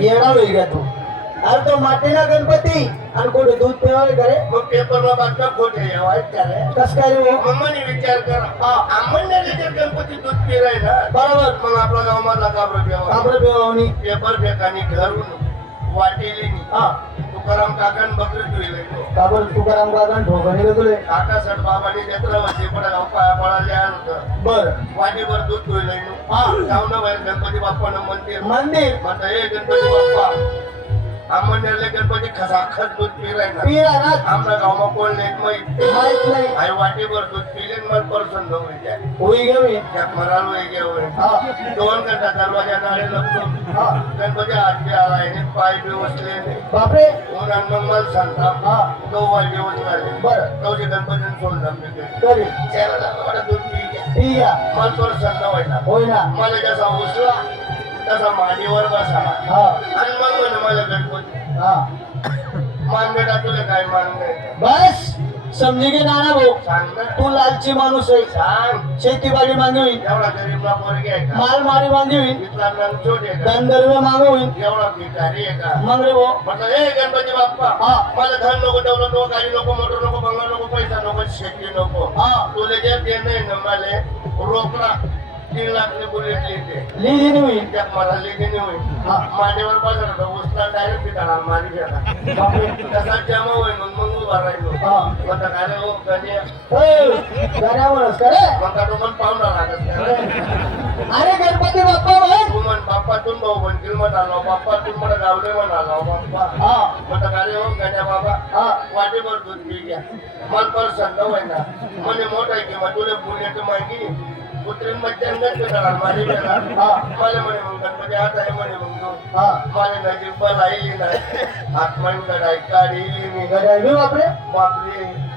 येणार होई का तू अरे तो मातीना गणपती आणि कोणी दूध पिवावे करे मग पेपरला बातम्या खोटे वाईट का रे कस काय रे हो? मम्माने विचार करा आम्हाला जर गणपती दूध पिराय ना बरोबर मग आपला गाव वाटेली तुकाराम काकान बकरी ठेवले काबर तुकाराम काका ठोकणी तुले काका सट बाबांनी जत्रा वरती पण पाया आलं होतं बर. वाटेवर दूध ठेवलंय हा. जाऊ ना बाहेर गणपती बाप्पानं मंदिर. मंदिर? म्हणता हे गणपती बाप्पा आम्हाला गणपती खसाखस दूध पिरायला. पिरा ना आमच्या गावात कोण नेत माहीत माहीत नाही. आई वाटेवर दूध पिले न मला प्रसन्न होईल होई गे मी. त्या मराल वय होय हा. दोन घंटा दरवाजा नाळे लागतो. हा. गणपती हात बी आला आहे पाय बी बसले बापरे मला सांगता हा. तो वाजे बसला बर. तवचे गणपतीने सोडला मी ते. तरी त्याला मला दूध पी जसा उचला. तसा मांडीवर बसा. हा. आणि मग म्हणे मला गणपती. हा. मानगडा तुला काय मानगड बस. समजे गे नाना भाऊ? सांग ना. तू लालची माणूस आहे. सांग. शेतीबाडी मागवी एवढा गरीबला पोरगी आहे का? माल मारी मागवी इथला नंग छोट आहे का? गंधर्व मागवी एवढा भिकारी आहे का? मग रे भाऊ. म्हटलं हे गणपती बाप्पा हा. मला धन नको दौलत नको गाडी नको मोटर नको बंगला नको पैसा नको शेती नको. हा. तुला जे नाही ना मला रोकडा. तीन लाख ने बुलेट लिहिते लिहिली नाही त्या मला लिहिते नाही होईल. हा. मांडीवर बाजार होता उसला डायरेक्ट पिताळा मारी गेला बापरे तसा जमा होईल म्हणून मग उभा राहिलो म्हणता काय रे गण्या ए, गाण्यावरच का रे? म्हणता तो मन पाहुणा लागत नाही अरे गणपती बाप्पा तू म्हण बाप्पातून भाऊ बनतील म्हणालो बाप्पातून मला गावले म्हणालो बाप्पा. हा. म्हणता काय रे हो गण्या बाबा? हा. वाटेवर दूध पी घ्या. मन पर संत होय ना म्हणे मोठा तुला बुलेट माहिती कुत्रीन मध्ये अंगत पेटाळा मारी गेला हा. मला म्हणे मग गणपती हात आहे म्हणे मग तू हा. मला नाही आईली नाही. आत्मान कडाय मी घरी आहे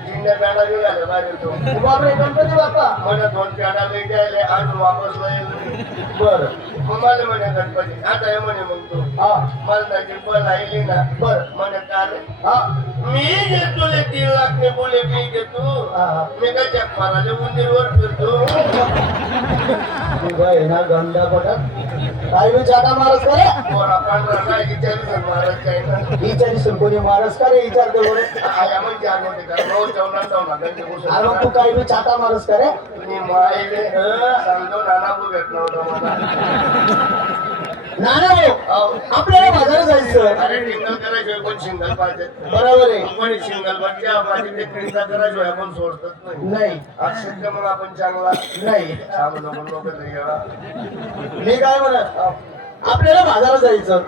मी जिंड्या पॅडा निघाले तो बापरे गणपती बाप्पा. मला दोन पॅडा लई द्यायले वापस नाही बर. मग मला म्हणे गणपती. आता आहे म्हणे मग तू. हा. मला नाही बल आईली ना. बर. म्हणे का रे? हा. मी देतो ले तीन लाख ने बोले मी हा हा. मी काय चक माराले उंदीरवर फिरतो? ना गंडा पटत? काय बी चाटा मारस का रे? पोरा पांढरा काय विचारू सर महाराज काय? ना विचारी कोणी मारस का रे विचारतो बरं. आया होते का अरे मग तू काय बी चाटा मारस का रे? तुम्ही मायले सांगतो नाना तू भेटला होता मला. नाना भाऊ अहो, आपल्याला बाजारात जायचं. अरे टिंगल करायचोय कोण सिंगल पाहिजे? बरोबर आहे. कोणी सिंगल बच्चे आपण ते आपण सोडतच नाही. नाही. अक्षय मग आपण चांगला. नाही. सांगू नको लोक गेला मी काय म्हणत? आपल्याला बाजारात जायचं.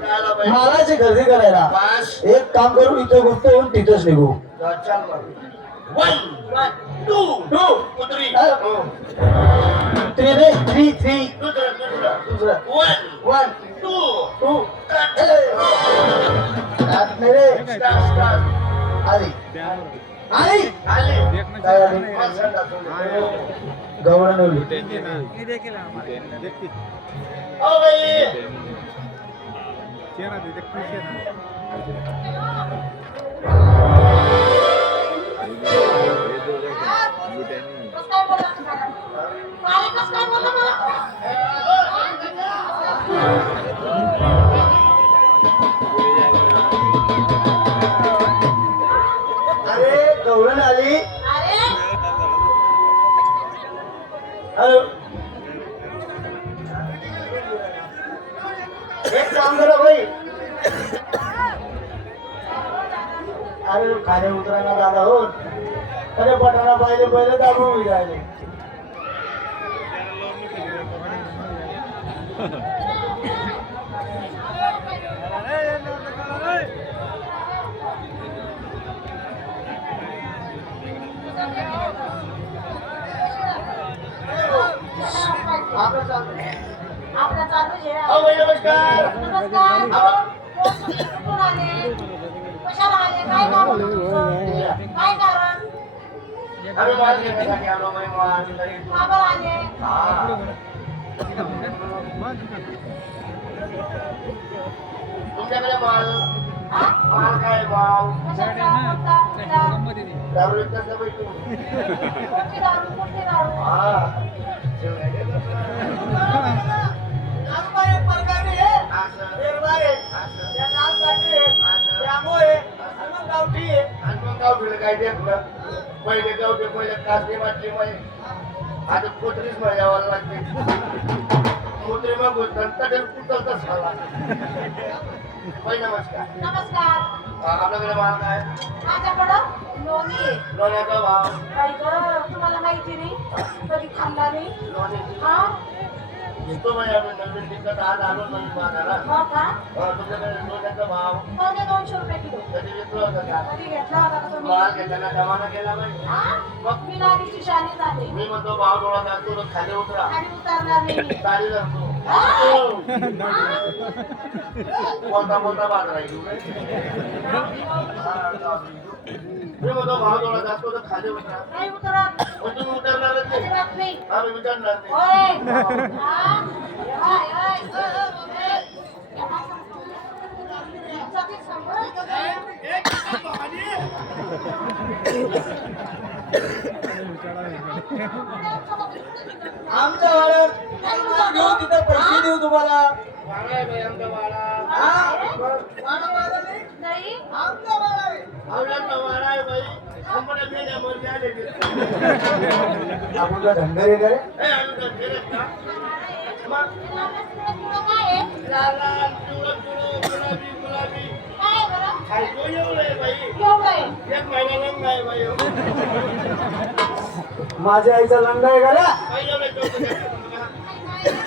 मालाची खरेदी करायला. पाच एक काम करू इथे गुप्त होऊन तिथंच निघू. चाल मग वन टू टू कुत्री हा. हो. थ्री रे थ्री थ्री दुसरं दुसरं दुसरं one one two two cut आत नाही रे स्टार स्टार आली आली आले काय आली मला सांगा तुम्ही. गवळण उरली ओ बाई कस काय बोलला तुम्हाला? हॅलो एक काम करा भाई. अरे खाली उतरायला दादा हो अरे पटाना पाहिले पहिले दाबून राहिले आपलं चालू आहे. आपलं चालू आहे. ओ बाई नमस्कार नमस्कार. कोण- कुठून आले? कशाला आले? काय काम होतं तुमचं? काय कारण? आम्ही माल घेण्यासाठी आलो माल का तुमच्याकडे माल माल काय माल कशाचा? कोणता? दारू विकतात का बाई गावठीला काय देत ना पहिले गावठी पहिले कासरी वाटली मग आता कोत्रीच यावं लागते. कोत्री मग तटेल कुठलच झाला बाई नमस्कार. नमस्कार. आपल्याकडे माल काय? माझ्याकडं लोणी आहे. लोण्याचा भाव? काय ग तुम्हाला माहिती नाही? कधी खाल्ला नाही? हा? नवीन आज आलो नवीन हो का? तुमच्याकडे लोण्याचा भाव. दोनशे रुपये किलो. कधी घेतलं होतं का? कधी घेतला होता का माल तुम्ही घेताना जमाना केला पाहिजे हा? मग मी म्हणतो भाव डोळा खाली उतरा. आणि उतरणार नाही. धरतो कोणता कोणता बाजार आहे तू? आम्ही आमच्या वाड्यावर घेऊ तिथे पैसे देऊ तुम्हाला लाल गुलाबी गुलाबी माझ्या आईचा लंगा आहे. का